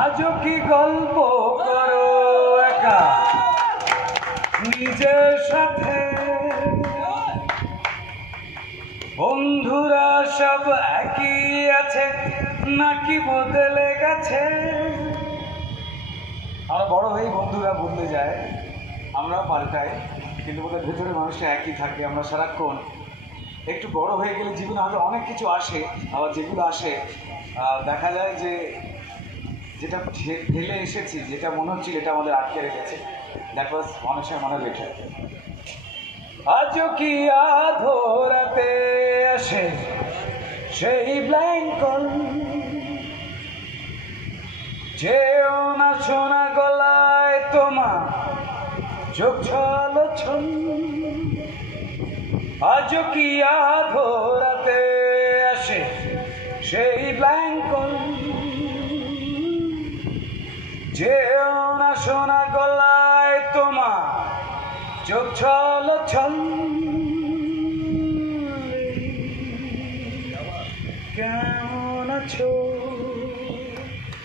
আজও কি গল্প করো একা নিজের সাথে, বন্ধুরা সব একই আছে নাকি বদলে গেছে? আমরা বড় হয়ে বন্ধুরা বদলে যায়, আমরাও পাল্টাই, কিন্তু বোধহয় ভেতরে মানুষটা একই থাকে। আমরা সারাক্ষণ একটু বড় হয়ে গেলে জীবনে হয়তো অনেক কিছু আসে, আবার যেগুলো আসে দেখা যায় যে যেটা ঢেলে এসেছি, যেটা মনে হচ্ছিল এটা আমাদের আটকে রেখেছে, দ্যাট ওয়াজ মানুষের মনে লেখা। আজও কি আধো রাতে আসে সেই ব্ল্যাঙ্ক কল, যেও না শোনা গলায় তোমার চোখ ছলো ছল। আজও কি আধো রাতে আসে সেই ব্ল্যাঙ্ক কল, যেও না শোনা গলায় তোমার চোখ ছলো ছল। কেমন আছো?